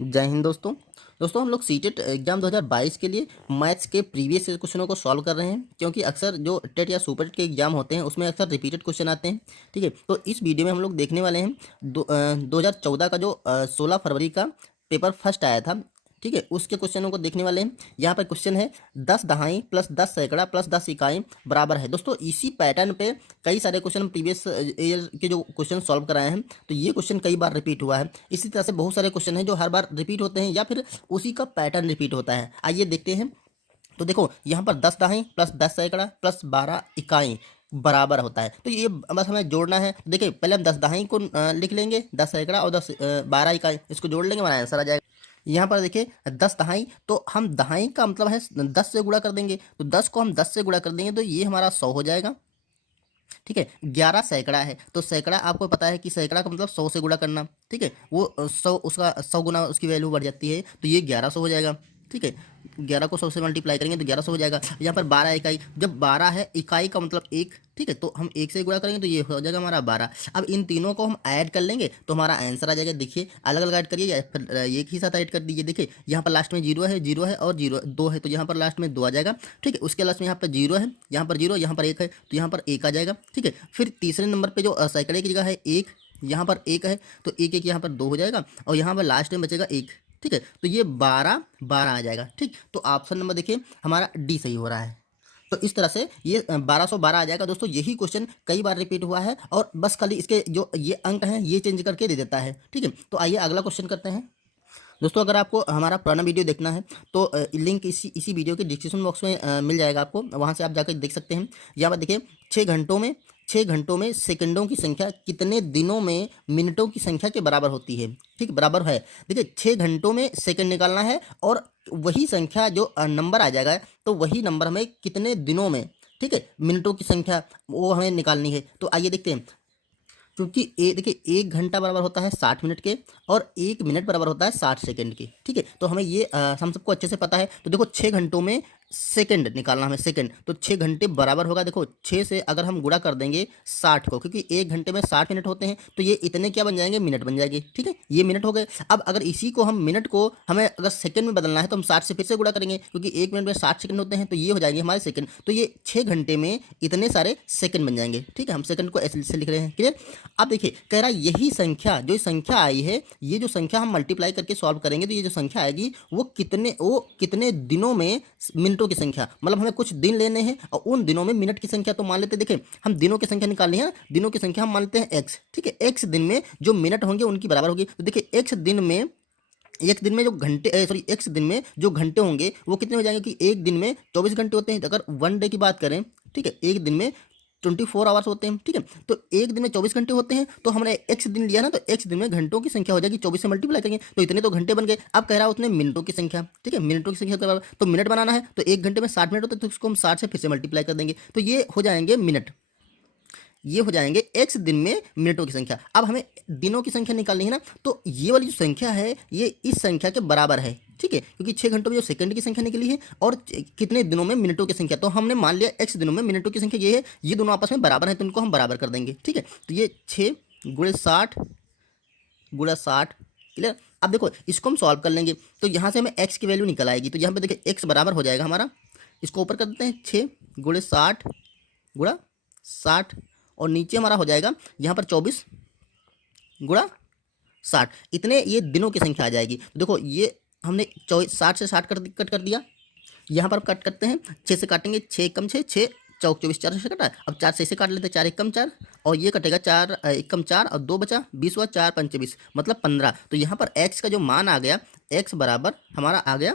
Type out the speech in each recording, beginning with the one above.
जय हिंद दोस्तों। हम लोग सीटेट एग्जाम 2022 के लिए मैथ्स के प्रीवियस क्वेश्चनों को सॉल्व कर रहे हैं, क्योंकि अक्सर जो टेट या सुपर टेट के एग्जाम होते हैं उसमें अक्सर रिपीटेड क्वेश्चन आते हैं। ठीक है, तो इस वीडियो में हम लोग देखने वाले हैं 2014 का जो 16 फरवरी का पेपर फर्स्ट आया था। ठीक है, उसके क्वेश्चनों को देखने वाले हैं। यहाँ पर क्वेश्चन है 10 दहाई प्लस 10 सैकड़ा प्लस 10 इकाई बराबर है। दोस्तों इसी पैटर्न पे कई सारे क्वेश्चन प्रीवियस ईयर के जो क्वेश्चन सॉल्व कराए हैं, तो ये क्वेश्चन कई बार रिपीट हुआ है। इसी तरह से बहुत सारे क्वेश्चन हैं जो हर बार रिपीट होते हैं या फिर उसी का पैटर्न रिपीट होता है। आइए देखते हैं। तो देखो यहाँ पर 10 दहाई प्लस 10 सैकड़ा प्लस 12 इकाई बराबर होता है। तो ये बस हमें जोड़ना है। देखिए पहले हम 10 दहाई को लिख लेंगे, 10 सैकड़ा और 12 इकाई, इसको जोड़ लेंगे, हमारा आंसर आ जाएगा। यहाँ पर देखिए 10 दहाई, तो हम दहाई का मतलब है 10 से गुणा कर देंगे, तो 10 को हम 10 से गुणा कर देंगे तो ये हमारा 100 हो जाएगा। ठीक है, 11 सैकड़ा है, तो सैकड़ा आपको पता है कि सैकड़ा का मतलब 100 से गुणा करना। ठीक है, वो 100 उसका 100 गुना उसकी वैल्यू बढ़ जाती है, तो ये 1100 हो जाएगा। ठीक है, 11 को 100 से मल्टीप्लाई करेंगे तो 1100 हो जाएगा। यहाँ पर 12 इकाई, जब 12 है इकाई का मतलब एक, ठीक है, तो हम एक से गुणा करेंगे तो ये हो जाएगा हमारा 12। अब इन तीनों को हम ऐड कर लेंगे तो हमारा आंसर आ जाएगा। देखिए अलग अलग ऐड करिए या फिर एक ही साथ ऐड कर दीजिए। देखिए यहाँ पर लास्ट में जीरो है, जीरो है और जीरो दो है, तो यहाँ पर लास्ट में दो आ जाएगा। ठीक है, उसके लास्ट में यहाँ पर जीरो है, यहाँ पर जीरो, यहाँ पर एक है, तो यहाँ पर एक आ जाएगा। ठीक है, फिर तीसरे नंबर पर जो सैकड़े की जगह है एक, यहाँ पर एक है, तो एक एक यहाँ पर दो हो जाएगा और यहाँ पर लास्ट में बचेगा एक। ठीक है, तो ये 12 12 आ जाएगा। ठीक, तो ऑप्शन नंबर देखिए हमारा डी सही हो रहा है। तो इस तरह से ये 1212 आ जाएगा। दोस्तों यही क्वेश्चन कई बार रिपीट हुआ है और बस खाली इसके जो ये अंक हैं ये चेंज करके दे देता है। ठीक है, तो आइए अगला क्वेश्चन करते हैं। दोस्तों अगर आपको हमारा पुराना वीडियो देखना है तो लिंक इसी वीडियो के डिस्क्रिप्शन बॉक्स में मिल जाएगा आपको, वहाँ से आप जाकर देख सकते हैं। यहाँ पर देखिए 6 घंटों में सेकंडों की संख्या कितने दिनों में मिनटों की संख्या के बराबर होती है। ठीक, बराबर है। देखिए 6 घंटों में सेकंड निकालना है और वही संख्या जो नंबर आ जाएगा, तो वही नंबर हमें कितने दिनों में, ठीक है, मिनटों की संख्या वो हमें निकालनी है। तो आइए देखते हैं। क्योंकि देखिए 1 घंटा बराबर होता है 60 मिनट के और 1 मिनट बराबर होता है 60 सेकंड के। ठीक है, तो हमें ये हम सबको अच्छे से पता है। तो देखो 6 घंटों में सेकंड निकालना हमें, सेकंड, तो 6 घंटे बराबर होगा। देखो 6 से अगर हम गुणा कर देंगे 60 को, क्योंकि 1 घंटे में 60 मिनट होते हैं, तो ये इतने क्या बन जाएंगे, मिनट बन जाएंगे। ठीक है, ये मिनट हो गए। अब अगर इसी को हम मिनट को हमें अगर सेकंड में बदलना है तो हम 60 से फिर से गुणा करेंगे, क्योंकि 1 मिनट में 60 सेकंड होते हैं, तो ये हो जाएंगे हमारे सेकंड। तो ये 6 घंटे में इतने सारे सेकंड बन जाएंगे। ठीक है, हम सेकंड को ऐसे लिख रहे हैं। क्लियर। अब देखिए कह रहा है यही संख्या, जो संख्या आई है, ये जो संख्या हम मल्टीप्लाई करके सॉल्व करेंगे तो ये जो संख्या आएगी वो कितने दिनों में मिनटों की संख्या, मतलब हमें कुछ दिन लेने हैं और उन दिनों में मिनट की संख्या। तो मान लेते हैं, देखिए हम दिनों की संख्या निकालनी है, दिनों की संख्या हम मानते हैं एक्स। ठीक है, एक्स दिन में जो मिनट होंगे उनकी बराबर होगी। तो देखिए एक दिन में जो घंटे, सॉरी, एक्स दिन में जो घंटे होंगे वो कितने हो जाएंगे, कि एक दिन में 24 घंटे होते हैं। अगर वन डे की बात करें, ठीक है, एक दिन में 24 आवर्स होते हैं। ठीक है, तो एक दिन में 24 घंटे होते हैं, तो हमने एक्स दिन लिया ना, तो एक्स दिन में घंटों की संख्या हो जाएगी, 24 से मल्टीप्लाई करेंगे तो इतने तो घंटे बन गए। अब कह रहा है उसने मिनटों की संख्या। ठीक है, मिनटों की संख्या के बराबर, तो मिनट बनाना है तो 1 घंटे में 60 मिनट होते हैं, तो इसको हम 60 से फिर से मल्टीप्लाई कर देंगे, तो ये हो जाएंगे मिनट, ये हो जाएंगे एक्स दिन में मिनटों की संख्या। अब हमें दिनों की संख्या निकालनी है ना, तो ये वाली जो संख्या है ये इस संख्या के बराबर है। ठीक है, क्योंकि 6 घंटों में जो सेकंड की संख्या निकली है और कितने दिनों में मिनटों की संख्या, तो हमने मान लिया एक्स दिनों में मिनटों की संख्या ये है, ये दोनों आपस में बराबर है, तो इनको हम बराबर कर देंगे। ठीक है, तो ये 6 × 60 × 60। क्लियर। अब देखो इसको हम सॉल्व कर लेंगे तो यहाँ से हमें एक्स की वैल्यू निकल आएगी। तो यहाँ पे देखिए एक्स बराबर हो जाएगा हमारा, इसको ऊपर कर देते हैं, 6 × 60 × 60 और नीचे हमारा हो जाएगा यहाँ पर 24 × 60। इतने ये दिनों की संख्या आ जाएगी। तो देखो ये हमने 60 से 60 कट कर दिया। यहाँ पर कट करते हैं, 6 से काटेंगे, 6 कम 6, 6 चौक 24, 4 से कटा। अब 4 से इसे काट लेते हैं, 4 1 कम 4 और ये कटेगा 4 1 कम 4 और 2 बचा, 20 हुआ, 4 5 20 मतलब 15। तो यहाँ पर एक्स का जो मान आ गया, एक्स बराबर हमारा आ गया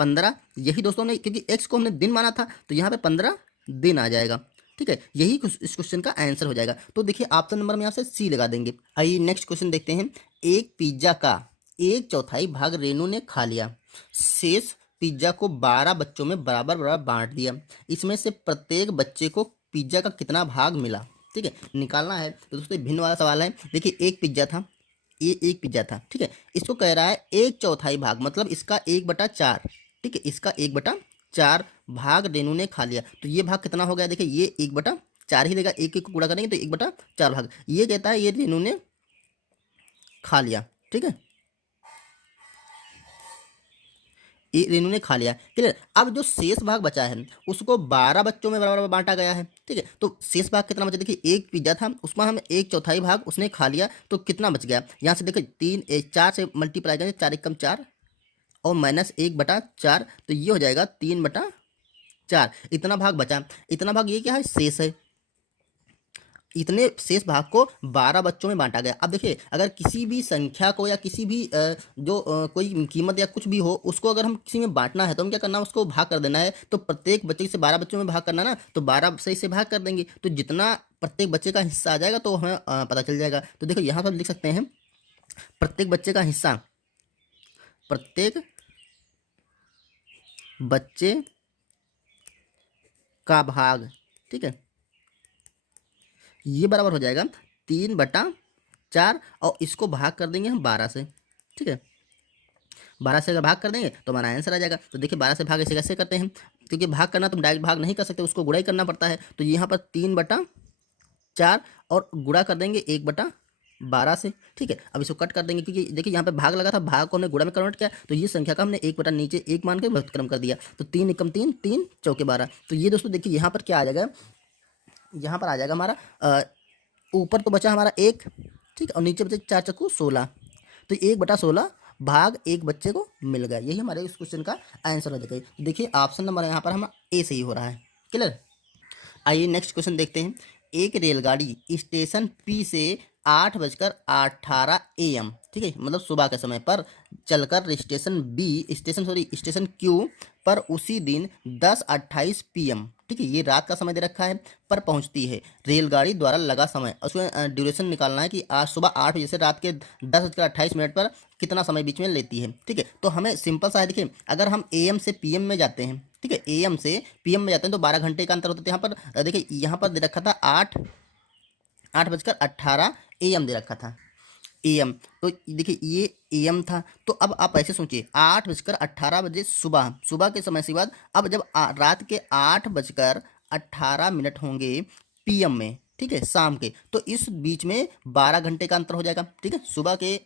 15। यही दोस्तों ने, क्योंकि एक्स को हमने दिन माना था तो यहाँ पे 15 दिन आ जाएगा। ठीक है, यही इस क्वेश्चन का आंसर हो जाएगा। तो देखिए ऑप्शन नंबर में यहाँ से सी लगा देंगे। आइए नेक्स्ट क्वेश्चन देखते हैं। एक पिज्जा का 1/4 भाग रेनू ने खा लिया, शेष पिज्जा को 12 बच्चों में बराबर बराबर बांट दिया, इसमें से प्रत्येक बच्चे को पिज्जा का कितना भाग मिला। ठीक है, निकालना है। तो दोस्तों भिन्न वाला सवाल है। देखिए एक पिज्जा था, ये एक पिज्जा था। ठीक है, इसको कह रहा है 1/4 भाग, मतलब इसका 1/4। ठीक है, इसका 1/4 भाग रेनू ने खा लिया, तो ये भाग कितना हो गया। देखिए ये 1/4 ही देगा, एक एक को गुणा करेंगे तो 1/4 भाग। ये कहता है ये रेनू ने खा लिया। ठीक है, रेनू ने खा लिया। क्लियर। अब जो शेष भाग बचा है उसको 12 बच्चों में बराबर बांटा गया है। ठीक है, तो शेष भाग कितना बचा, देखिए एक पिज्जा था उसमें हम 1/4 भाग उसने खा लिया, तो कितना बच गया यहाँ से देखिए 4 से मल्टीप्लाई करेंगे, 4 एकम 4 और -1/4, तो ये हो जाएगा 3/4। इतना भाग बचा, इतना भाग ये क्या है, शेष है। इतने शेष भाग को 12 बच्चों में बांटा गया। अब देखिए अगर किसी भी संख्या को या किसी भी कोई कीमत या कुछ भी हो उसको अगर हम किसी में बांटना है तो हम क्या करना है, उसको भाग कर देना है। तो प्रत्येक बच्चे से 12 बच्चों में भाग करना ना, तो 12 से इसे भाग कर देंगे, तो जितना प्रत्येक बच्चे का हिस्सा आ जाएगा तो हमें पता चल जाएगा। तो देखो यहाँ पर लिख सकते हैं प्रत्येक बच्चे का हिस्सा, प्रत्येक बच्चे का भाग। ठीक है, ये बराबर हो जाएगा 3/4 और इसको भाग कर देंगे हम 12 से। ठीक है, 12 से अगर भाग कर देंगे तो हमारा आंसर आ जाएगा। तो देखिए 12 से भाग ऐसे कैसे करते हैं, क्योंकि भाग करना तुम डायरेक्ट भाग नहीं कर सकते, उसको गुणा ही करना पड़ता है। तो यहाँ पर 3/4 और गुणा कर देंगे 1/12 से। ठीक है, अब इसको कट कर देंगे, क्योंकि देखिए यहाँ पे भाग लगा था, भाग को हमने गुणा में कन्वर्ट किया, तो ये संख्या का हमने 1 नीचे 1 मान के व्युत्क्रम कर दिया। तो 3 एकम 3, 3 चौके 12। तो ये दोस्तों देखिए यहाँ पर क्या आ जाएगा, यहाँ पर आ जाएगा हमारा ऊपर तो बचा हमारा 1, ठीक, और नीचे बचे 4 चक्कू 16, तो 1/16 भाग 1 बच्चे को मिल गया। यही हमारे इस क्वेश्चन का आंसर हो जाएगा। देखिए ऑप्शन नंबर यहाँ पर हमारा ए सही हो रहा है। क्लियर। आइए नेक्स्ट क्वेश्चन देखते हैं। एक रेलगाड़ी स्टेशन पी से 8:18 AM, ठीक है, मतलब सुबह के समय पर चलकर स्टेशन क्यू पर उसी दिन 10:28 PM, ठीक है, ये रात का समय दे रखा है, पर पहुंचती है। रेलगाड़ी द्वारा लगा समय, उसमें ड्यूरेशन निकालना है कि आज सुबह 8 बजे से रात के 10:28 पर कितना समय बीच में लेती है। ठीक है, तो हमें सिंपल सा है, देखिए अगर हम AM से PM में जाते हैं, ठीक है, AM से PM में जाते हैं तो 12 घंटे का अंतर होता है। यहाँ पर देखिए यहाँ पर दे रखा था 8:18 AM दे रखा था AM, तो देखिए ये AM था। तो अब आप ऐसे सोचिए 8:18 बजे सुबह के समय से बाद, अब जब रात के 8:18 होंगे PM में, ठीक है, शाम के, तो इस बीच में 12 घंटे का अंतर हो जाएगा। ठीक है, सुबह के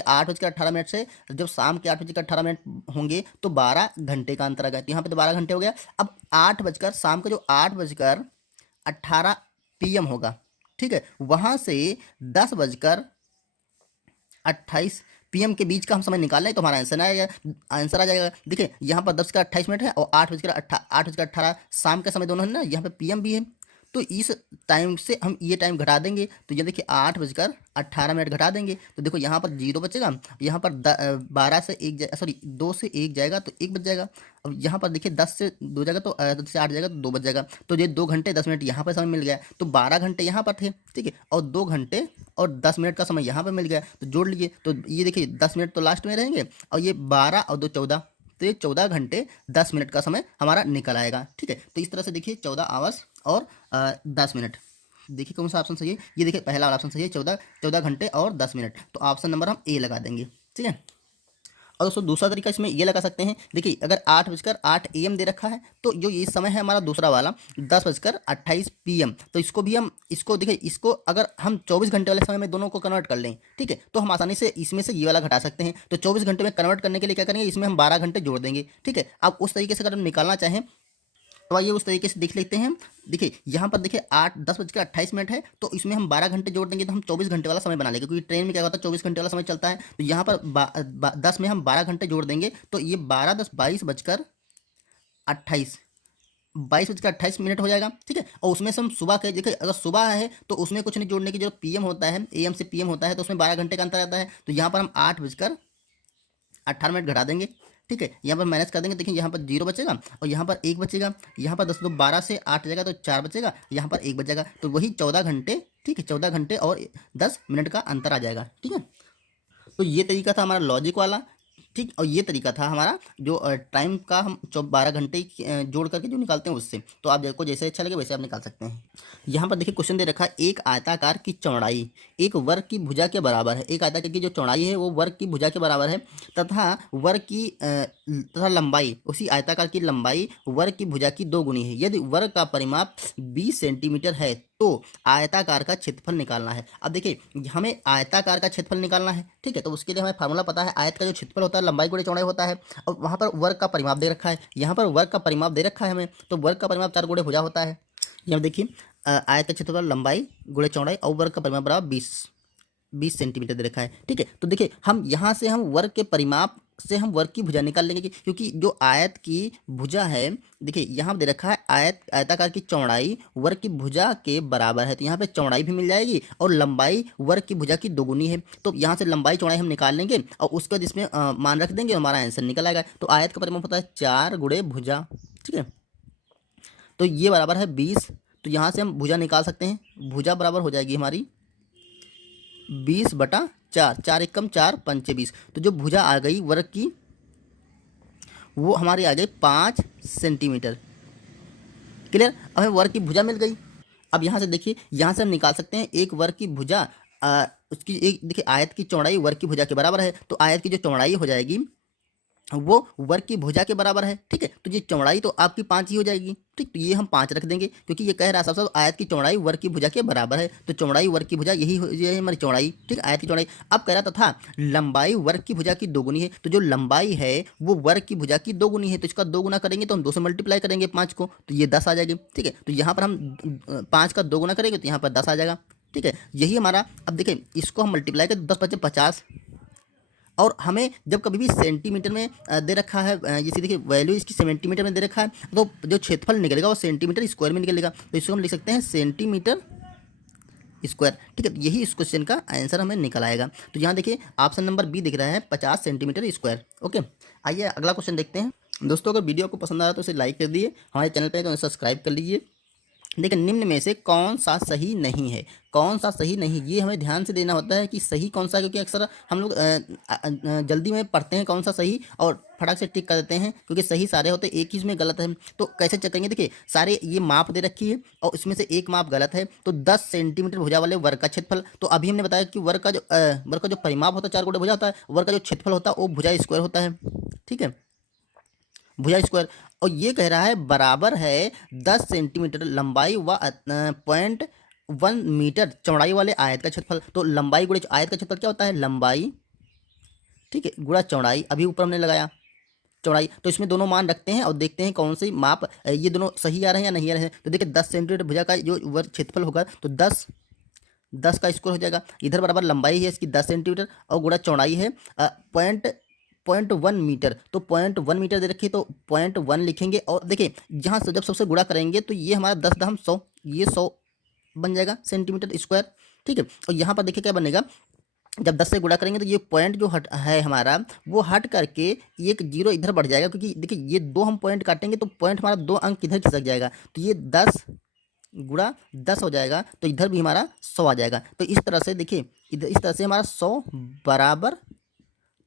8:18 से जब शाम के 8:18 होंगे तो 12 घंटे का अंतर आ गया। तो यहाँ पे तो 12 घंटे हो गया। अब शाम का जो 8:18 PM होगा, ठीक है, वहाँ से 10:28 PM के बीच का हम समय निकाल लें तो हमारा आंसर आ जाएगा। देखिए यहाँ पर 10:28 है और 8:18 शाम का समय दोनों है ना, यहाँ पे PM भी है, तो इस टाइम से हम ये टाइम घटा देंगे। तो ये देखिए 8:18 घटा देंगे, तो देखो यहाँ पर 0 बचेगा, यहाँ पर 12 से 1 सॉरी 2 से 1 जाएगा तो 1 बच जाएगा। अब यहाँ पर देखिए 10 से 2 जाएगा तो 10 से 8 जाएगा तो 2 बच जाएगा। तो ये 2 घंटे 10 मिनट यहाँ पर समय मिल गया, तो 12 घंटे यहाँ पर थे, ठीक है, और 2 घंटे और 10 मिनट का समय यहाँ पर मिल गया, तो जोड़ लीजिए। तो ये देखिए 10 मिनट तो लास्ट में रहेंगे, और ये 12 और 2 14, तो ये 14 घंटे 10 मिनट का समय हमारा निकल आएगा। ठीक है, तो इस तरह से देखिए 14 आवर्स और 10 मिनट। देखिए कौन सा ऑप्शन सही है, ये देखिए पहला वाला ऑप्शन सही है, 14 घंटे और 10 मिनट। तो ऑप्शन नंबर हम ए लगा देंगे। ठीक है, और दोस्तों दूसरा तरीका इसमें ये लगा सकते हैं। देखिए अगर 8:08 AM दे रखा है तो जो ये समय है हमारा दूसरा वाला 10:28 PM, तो इसको भी हम देखिए इसको अगर हम 24 घंटे वाले समय में दोनों को कन्वर्ट कर लें, ठीक है, तो हम आसानी से इसमें से ये वाला घटा सकते हैं। तो 24 घंटे में कन्वर्ट करने के लिए क्या करेंगे, इसमें हम 12 घंटे जोड़ देंगे। ठीक है, अब उस तरीके से अगर हम निकालना चाहें तो आइए उस तरीके से देख लेते हैं। देखिए यहाँ पर देखिए 10:28 है, तो इसमें हम 12 घंटे जोड़ देंगे तो हम 24 घंटे वाला समय बना लेंगे, क्योंकि ट्रेन में क्या होता है 24 घंटे वाला समय चलता है। तो यहाँ पर 10 में हम 12 घंटे जोड़ देंगे, तो ये 12 10 22:28 हो जाएगा। ठीक है, और उसमें से हम सुबह के, देखिए अगर सुबह है तो उसमें कुछ नहीं जोड़ने की जो PM होता है, AM से PM होता है, तो उसमें 12 घंटे का अंतर आता है। तो यहाँ पर हम 8:18 घटा देंगे। ठीक है, यहाँ पर माइनस कर देंगे, देखिए यहाँ पर 0 बचेगा और यहाँ पर 1 बचेगा। यहाँ पर 10 तो 12 से 8 जाएगा तो 4 बचेगा, यहाँ पर 1 बचेगा, तो वही 14 घंटे। ठीक है, 14 घंटे और 10 मिनट का अंतर आ जाएगा। ठीक है, तो ये तरीका था हमारा लॉजिक वाला। ठीक, और ये तरीका था हमारा जो टाइम का हम 12 घंटे जोड़ करके जो निकालते हैं उससे। तो आप देखो जैसे अच्छा लगे वैसे आप निकाल सकते हैं। यहाँ पर देखिए क्वेश्चन दे रखा है, एक आयताकार की चौड़ाई एक वर्ग की भुजा के बराबर है। एक आयताकार की जो चौड़ाई है वो वर्ग की भुजा के बराबर है, तथा लंबाई, उसी आयताकार की लंबाई वर्ग की भुजा की 2 गुनी है। यदि वर्ग का परिमाप 20 सेंटीमीटर है तो आयताकार का क्षेत्रफल निकालना है। अब देखिए हमें आयताकार का क्षेत्रफल निकालना है, ठीक है। तो उसके लिए हमें फार्मूला पता है, आयत का जो क्षेत्रफल होता है लंबाई गुणे चौड़ाई होता है, और वहाँ पर वर्ग का परिमाप दे रखा है, यहाँ पर वर्ग का परिमाप दे रखा है हमें, तो वर्ग का परिमाप 4 गुणे भुजा होता है। यहाँ देखिए आयत का क्षेत्रफल लंबाई गुणे चौड़ाई और वर्ग का परिमाप बराबर 20 सेंटीमीटर दे रखा है। ठीक है। तो देखिए हम यहाँ से हम वर्ग के परिमाप से हम वर्ग की भुजा निकाल लेंगे, क्योंकि जो आयत की भुजा है, देखिए यहाँ दे रखा है आयताकार की चौड़ाई वर्ग की भुजा के बराबर है, तो यहाँ पे चौड़ाई भी मिल जाएगी और लंबाई वर्ग की भुजा की दोगुनी है। तो यहाँ से लंबाई चौड़ाई हम निकाल लेंगे और उसके बाद इसमें मान रख देंगे, हमारा आंसर निकल आएगा। तो आयत का परिमाप होता है 4 गुणे भुजा। ठीक है। तो ये बराबर है 20। तो यहाँ से हम भुजा निकाल सकते हैं, भुजा बराबर हो जाएगी हमारी 20/4, 4 एकम 4 पंचे 20। तो जो भुजा आ गई वर्ग की वो हमारी आ गई 5 सेंटीमीटर। क्लियर। अब हमें वर्ग की भुजा मिल गई। अब यहाँ से देखिए, यहाँ से हम निकाल सकते हैं एक वर्ग की भुजा, उसकी एक देखिए आयत की चौड़ाई वर्ग की भुजा के बराबर है, तो आयत की जो चौड़ाई हो जाएगी वो वर्ग की भुजा के बराबर है। ठीक है। तो ये चौड़ाई तो आपकी 5 ही हो जाएगी। ठीक। तो ये हम 5 रख देंगे, क्योंकि ये कह रहा है सब आयत की चौड़ाई वर्ग की भुजा के बराबर है, तो चौड़ाई वर्ग की भुजा यही है हमारी चौड़ाई। ठीक। आयत की चौड़ाई। अब कह रहा तथा लंबाई वर्ग की भुजा की दोगुनी है, तो जो लंबाई है वो वर्ग की भुजा की दोगुनी है, तो इसका 2 गुना करेंगे तो हम 2 से मल्टीप्लाई करेंगे 5 को, तो ये 10 आ जाएगी। ठीक है। तो यहाँ पर हम 5 का 2 गुना करेंगे तो यहाँ पर 10 आ जाएगा। ठीक है। यही हमारा, अब देखिए इसको हम मल्टीप्लाई करें 10 × 5 = 50। और हमें जब कभी भी सेंटीमीटर में दे रखा है, जैसे देखिए वैल्यू इसकी सेंटीमीटर में दे रखा है, तो जो क्षेत्रफल निकलेगा वो सेंटीमीटर स्क्वायर में निकलेगा, तो इसको हम लिख सकते हैं सेंटीमीटर स्क्वायर। ठीक है। यही इस क्वेश्चन का आंसर हमें निकल आएगा। तो यहाँ देखिए ऑप्शन नंबर बी दिख रहा है 50 सेंटीमीटर स्क्वायर। ओके। आइए अगला क्वेश्चन देखते हैं। दोस्तों अगर वीडियो को पसंद आ रहा है तो इसे लाइक कर दिए, हमारे चैनल पर तो सब्सक्राइब कर लीजिए। देखिए निम्न में से कौन सा सही नहीं है, कौन सा सही नहीं, ये हमें ध्यान से देना होता है कि सही कौन सा, क्योंकि अक्सर हम लोग जल्दी में पढ़ते हैं कौन सा सही और फटाक से टिक कर देते हैं, क्योंकि सही सारे होते हैं, एक ही इसमें गलत है। तो कैसे चेक करेंगे, देखिए सारे ये माप दे रखी है और इसमें से एक माप गलत है, तो 10 सेंटीमीटर भुजा वाले वर्ग का क्षेत्रफल, तो अभी हमने बताया कि वर्ग का जो परिमाप होता है 4 गुणे भुजा होता है, वर्ग का जो क्षेत्रफल होता है वो भुजा स्क्वायर होता है। ठीक है। भुजा स्क्वायर। और ये कह रहा है बराबर है 10 सेंटीमीटर लंबाई व 0.1 मीटर चौड़ाई वाले आयत का क्षेत्रफल। तो लंबाई गुणे आयत का क्षेत्रफल क्या होता है, लंबाई, ठीक है, गुणा चौड़ाई, अभी ऊपर हमने लगाया चौड़ाई। तो इसमें दोनों मान रखते हैं और देखते हैं कौन सी माप ये दोनों सही आ रहे हैं या नहीं आ रहे हैं। तो देखिए 10 सेंटीमीटर भुजा का जो वर्ग क्षेत्रफल होगा तो 10 का स्क्वायर हो जाएगा, इधर बराबर लंबाई है इसकी 10 सेंटीमीटर और गुणा चौड़ाई है 0.1 मीटर, तो 0.1 मीटर दे रखी है, तो 0.1 लिखेंगे। और देखिए जहाँ से जब सबसे गुणा करेंगे तो ये हमारा 10×100, ये 100 बन जाएगा सेंटीमीटर स्क्वायर। ठीक है। और यहाँ पर देखिए क्या बनेगा, जब 10 से गुणा करेंगे तो ये पॉइंट जो हट है हमारा वो हट करके एक जीरो इधर बढ़ जाएगा, क्योंकि देखिए ये 2 हम पॉइंट काटेंगे तो पॉइंट हमारा 2 अंक इधर खिसक जाएगा, तो ये 10 गुणा 10 हो जाएगा, तो इधर भी हमारा 100 आ जाएगा। तो इस तरह से देखिए इधर इस तरह से हमारा 100 बराबर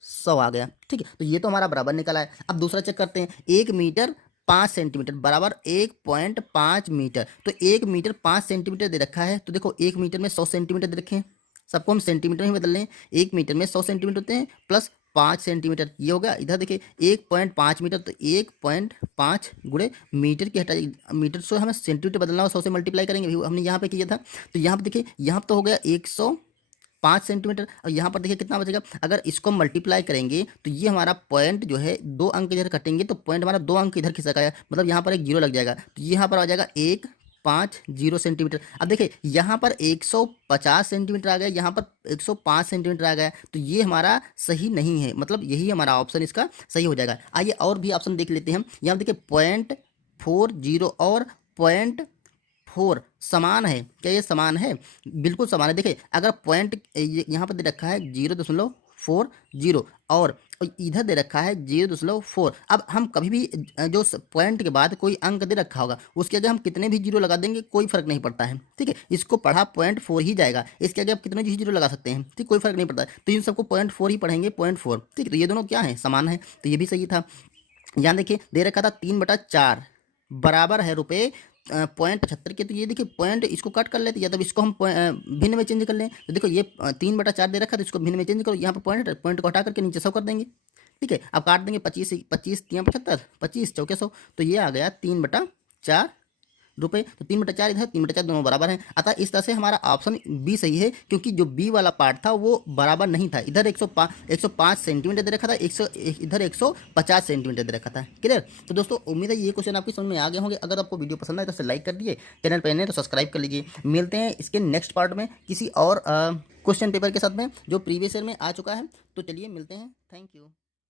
100 आ गया। ठीक है। तो ये तो हमारा बराबर निकला है। अब दूसरा चेक करते हैं, 1 मीटर 5 सेंटीमीटर बराबर 1.5 मीटर, तो 1 मीटर 5 सेंटीमीटर दे रखा है, तो देखो 1 मीटर में 100 सेंटीमीटर दे रखे हैं, सबको हम सेंटीमीटर ही बदल लें। 1 मीटर में 100 सेंटीमीटर होते हैं प्लस 5 सेंटीमीटर, ये हो गया। इधर देखिए 1.5 मीटर, तो 1.5 गुणे मीटर की हटाई, मीटर से हमें सेंटीमीटर बदलना हो, 100 से मल्टीप्लाई करेंगे, हमने यहाँ पे किया था। तो यहाँ पर देखिए यहाँ तो हो गया 105 सेंटीमीटर, और यहाँ पर देखिए कितना बचेगा, अगर इसको मल्टीप्लाई करेंगे तो ये हमारा पॉइंट जो है 2 अंक इधर कटेंगे, तो पॉइंट हमारा 2 अंक इधर खिसक आया, मतलब यहाँ पर एक जीरो लग जाएगा, तो यहाँ पर आ जाएगा 150 सेंटीमीटर। अब देखिए यहाँ पर 150 सेंटीमीटर आ गया, यहाँ पर 105 सेंटीमीटर आ गया, तो ये हमारा सही नहीं है, मतलब यही हमारा ऑप्शन इसका सही हो जाएगा। आइए और भी ऑप्शन देख लेते हैं। यहाँ देखिए 0.40 और 0.4 समान है, क्या ये समान है, बिल्कुल समान है। देखिए अगर पॉइंट यहाँ पर दे रखा है 0.40 और इधर दे रखा है 0.4, अब हम कभी भी जो पॉइंट के बाद कोई अंक दे रखा होगा उसके आगे हम कितने भी जीरो लगा देंगे कोई फर्क नहीं पड़ता है। ठीक है। इसको पढ़ा 0.4 ही जाएगा, इसके आगे आप कितने भी जीरो लगा सकते हैं, ठीक, कोई फर्क नहीं पड़ता है। तो इन सबको 0.4 ही पढ़ेंगे, 0.4। ठीक है। तो ये दोनों क्या है, समान है, तो ये भी सही था। यहाँ देखिए दे रखा था 3/4 बराबर है रुपये 0.75 के, तो ये देखिए पॉइंट इसको कट कर लेते, या तो इसको हम भिन्न में चेंज कर लें। तो देखो ये 3/4 दे रखा, तो इसको भिन्न में चेंज करो, यहाँ पर पॉइंट को हटा करके नीचे 100 कर देंगे। ठीक है। अब काट देंगे 25 3 75, 25 चौके 100, तो ये आ गया 3/4 रुपये, तो 3/4 इधर 3/4 दोनों बराबर हैं। अतः इस तरह से हमारा ऑप्शन बी सही है, क्योंकि जो बी वाला पार्ट था वो बराबर नहीं था। इधर 105 सेंटीमीटर दे रखा था, इधर 150 सेंटीमीटर दे रखा था। क्लियर? तो दोस्तों उम्मीद है ये क्वेश्चन आपकी समझ में आ गए होंगे। अगर आपको वीडियो पसंद आए तो इसे लाइक कर दीजिए, चैनल पर नए तो सब्सक्राइब कर लीजिए। मिलते हैं इसके नेक्स्ट पार्ट में किसी और क्वेश्चन पेपर के साथ में जो प्रीवियस ईयर में आ चुका है। तो चलिए मिलते हैं। Thank you.